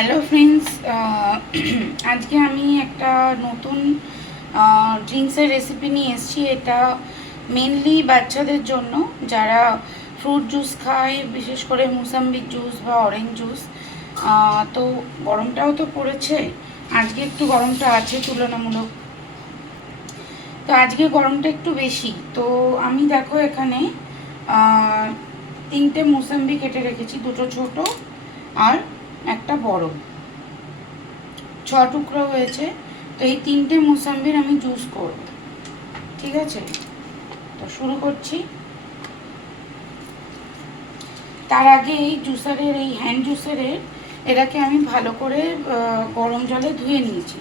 Hello friends, আজকে আমি একটা নতুন ড্রিঙ্কসের রেসিপি নিয়ে এসেছি। এটা মেনলি বাচ্চাদের জন্য, যারা ফ্রুট জুস খায়, বিশেষ করে মুসাম্বির জুস বা অরেঞ্জ জুস। তো গরমটাও তো পড়েছে, আজকে একটু গরমটা আছে তুলনামূলক। তো আজকে গরমটা একটু বেশি, তো আমি দেখো এখানে তিনটে মুসাম্বি কেটে রেখেছি, দুটো ছোট আর একটা বড়, 6 টুকরো হয়েছে। তো এই তিনটে মুসাম্বির আমি জুস করব, ঠিক আছে? তো শুরু করছি। তার আগে এই জুসারের, এই হ্যান্ড জুসারের, এটাকে আমি ভালো করে গরম জলে ধুয়ে নিয়েছি।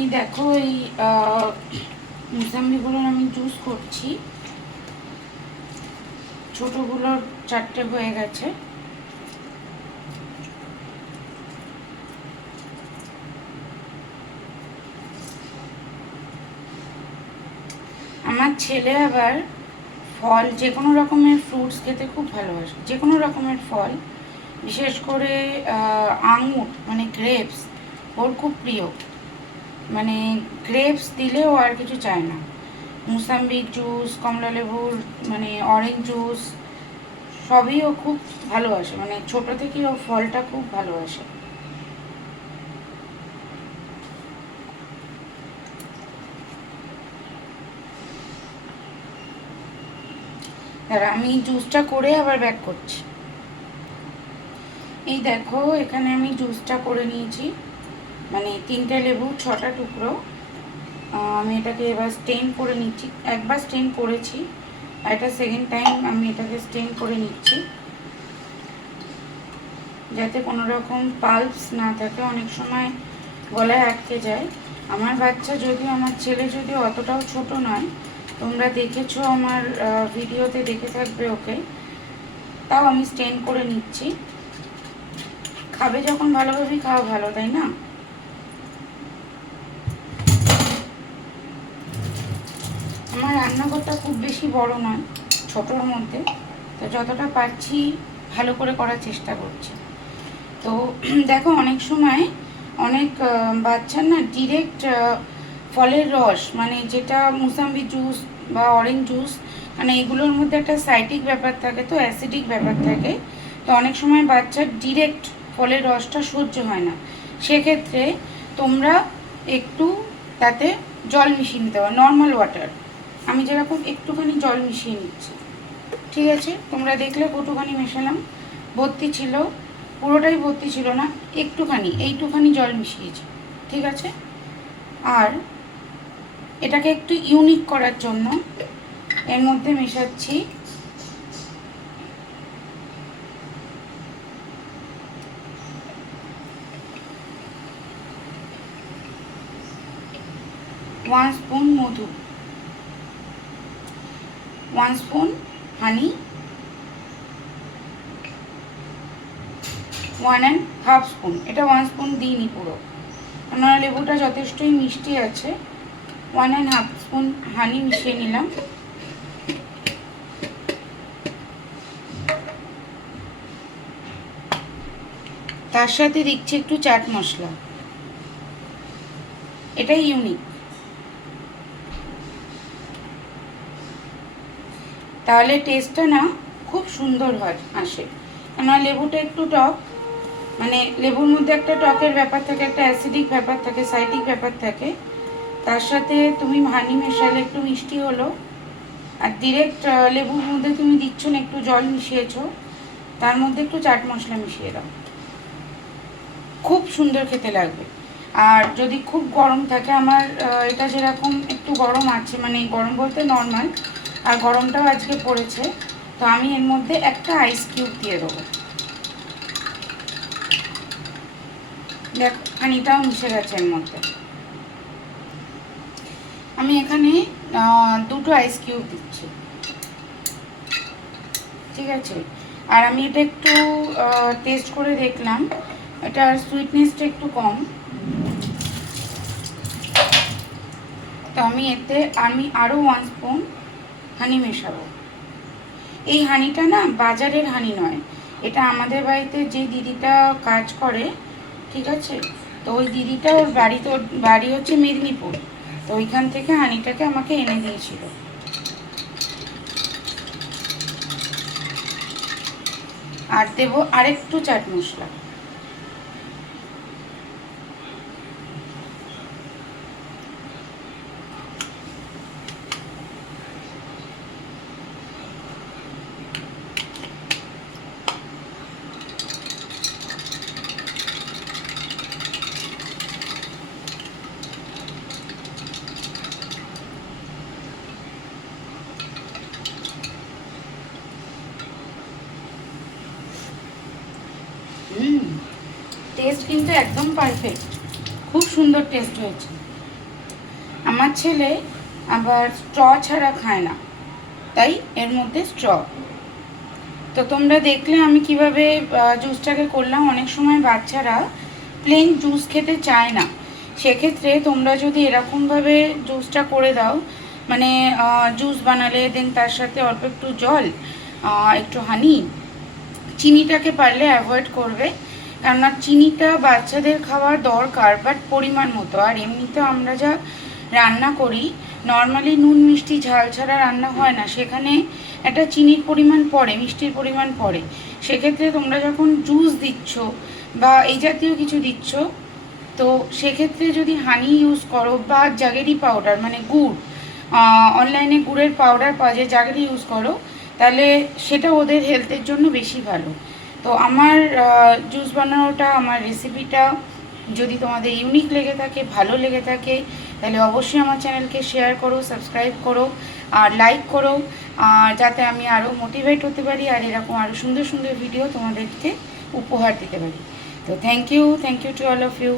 এই দেখো, এই মুসাম্বিগুলোর আমি জুস করছি। ছোটোগুলোর 4টে হয়ে গেছে। আমার ছেলে আবার ফল, যে কোনো রকমের ফ্রুটস খেতে খুব ভালোবাসে, যে কোনো রকমের ফল, বিশেষ করে আঙুর মানে গ্রেপস ওর খুব প্রিয়। মানে গ্রেপস দিলেও আর কিছু চায় না। মুসাম্বির জুস, কমলা লেবুর মানে অরেঞ্জ জুস, সবই ও খুব ভালোবাসে। মানে ছোটো থেকেই ও ফলটা খুব ভালোবাসে। আর আমি জুসটা করে আবার ব্যাক করছি। এই দেখো, এখানে আমি জুসটা করে নিয়েছি, মানে 3টে লেবু, 6টা টুকরো। আমি এটাকে এবার স্টেন করে নিচ্ছি। একবার স্টেন করেছি, আর এটা সেকেন্ড টাইম আমি এটাকে স্টেন করে নিচ্ছি, যাতে কোনো রকম পালস না থাকে। অনেক সময় গলায় আটকে যায়। আমার বাচ্চা যদিও, আমার ছেলে যদিও অতটাও ছোট নয়, তোমরা দেখেছো আমার ভিডিওতে, দেখে থাকবে ওকে, তাও আমি স্টেন করে নিচ্ছি। খাবে যখন ভালোভাবেই খাওয়া ভালো, তাই না? আমার রান্নাঘরটা খুব বেশি বড় নয়, ছোটোর মধ্যে, তো যতটা পারছি ভালো করে করার চেষ্টা করছি। তো দেখো, অনেক সময় অনেক বাচ্চার না ডিরেক্ট ফলের রস, মানে যেটা মুসাম্বি জুস বা অরেঞ্জ জুস, মানে এগুলোর মধ্যে একটা সাইটিক ব্যাপার থাকে, তো অ্যাসিডিক ব্যাপার থাকে। তো অনেক সময় বাচ্চার ডিরেক্ট ফলের রসটা সহ্য হয় না। সেক্ষেত্রে তোমরা একটু তাতে জল মিশিয়ে নিতে পারো, নর্মাল ওয়াটার। আমি যেরকম একটুখানি জল মিশিয়ে নিচ্ছি, ঠিক আছে? তোমরা দেখলে কতখানি মেশালাম, ভর্তি ছিল, পুরোটাই ভর্তি ছিল না, একটুখানি, এইটুখানি জল মিশিয়েছি, ঠিক আছে? আর এটাকে একটু ইউনিক করার জন্য এর মধ্যে মেশাচ্ছি ওয়ান স্পুন মধু, 1 স্পুন হানি, 1.5 স্পুন, এটা 1 স্পুন দিইনি পুরো, কেননা লেবুটা যথেষ্টই মিষ্টি আছে। 1.5 স্পুন হানি মিশিয়ে নিলাম। তার সাথে দিচ্ছি একটু চাট মশলা, এটাই ইউনিক। তাহলে টেস্টটা না খুব সুন্দর হয় আসে, কেননা লেবুটা একটু টক, মানে লেবুর মধ্যে একটা টকের ব্যাপার থাকে, একটা অ্যাসিডিক ব্যাপার থাকে, সাইটিক ব্যাপার থাকে। তার সাথে তুমি হানি মেশালে একটু মিষ্টি হলো, আর ডিরেক্ট লেবুর মধ্যে তুমি দিচ্ছ না, একটু জল মিশিয়েছো, তার মধ্যে একটু চাট মশলা মিশিয়ে দাও, খুব সুন্দর খেতে লাগবে। আর যদি খুব গরম থাকে, আমার এটা যেরকম একটু গরম আছে, মানে গরম বলতে নর্মাল, আর গরমটাও আজকে পড়েছে, তো আমি এর মধ্যে একটা আইস কিউব দিয়ে দেবো। দেখো হানিটাও মিশে গেছে এর মধ্যে। আমি এখানে 2টো আইস কিউব দিচ্ছি, ঠিক আছে। আর আমি এটা একটু টেস্ট করে দেখলাম, এটার সুইটনেসটা একটু কম, তো আমি এতে আরও 1 স্পুন হানি মেশাবো। এই হানিটা না বাজারের হানি নয়, এটা আমাদের বাড়িতে যে দিদিটা কাজ করে, ঠিক আছে, তো ওই দিদিটা ওর বাড়ি হচ্ছে মেদিনীপুর, তো ওইখান থেকে হানিটাকে আমাকে এনে দিয়েছিল। আর দেবো আরেকটু চাট মশলা। টেস্ট কিন্তু একদম পারফেক্ট, খুব সুন্দর টেস্ট হয়েছে। আমার ছেলে আবার স্ট্র ছাড়া খায় না, তাই এর মধ্যে স্ট্র। তো তোমরা দেখলে আমি কিভাবে জুসটাকে করলাম। অনেক সময় বাচ্চারা প্লেন জুস খেতে চায় না, সেক্ষেত্রে তোমরা যদি এরকমভাবে জুসটা করে দাও, মানে জুস বানালে দেন তার সাথে অল্প একটু জল, একটু হানি, চিনিটাকে পারলে অ্যাভয়েড করবে, কেননা চিনিটা বাচ্চাদের খাওয়া দরকার, বাট পরিমাণ মতো। আর এমনিতে আমরা যা রান্না করি নর্মালি নুন মিষ্টি ঝাল ছাড়া রান্না হয় না, সেখানে একটা চিনির পরিমাণ পড়ে, মিষ্টির পরিমাণ পড়ে। সেক্ষেত্রে তোমরা যখন জুস দিচ্ছ বা এই জাতীয় কিছু দিচ্ছ, তো সেক্ষেত্রে যদি হানি ইউজ করো বা জাগেরি পাউডার, মানে গুড়, অনলাইনে গুড়ের পাউডার পাওয়া যায়, জাগেরি ইউজ করো, তাহলে সেটা ওদের হেলথের জন্য বেশি ভালো। তো আমার জুস বানানোটা, আমার রেসিপিটা যদি তোমাদের ইউনিক লেগে থাকে, ভালো লেগে থাকে, তাহলে অবশ্যই আমার চ্যানেলকে শেয়ার করো, সাবস্ক্রাইব করো আর লাইক করো, যাতে আমি আরও মোটিভেট হতে পারি আর এরকম আরও সুন্দর সুন্দর ভিডিও তোমাদেরকে উপহার দিতে পারি। তো thank you to all of you.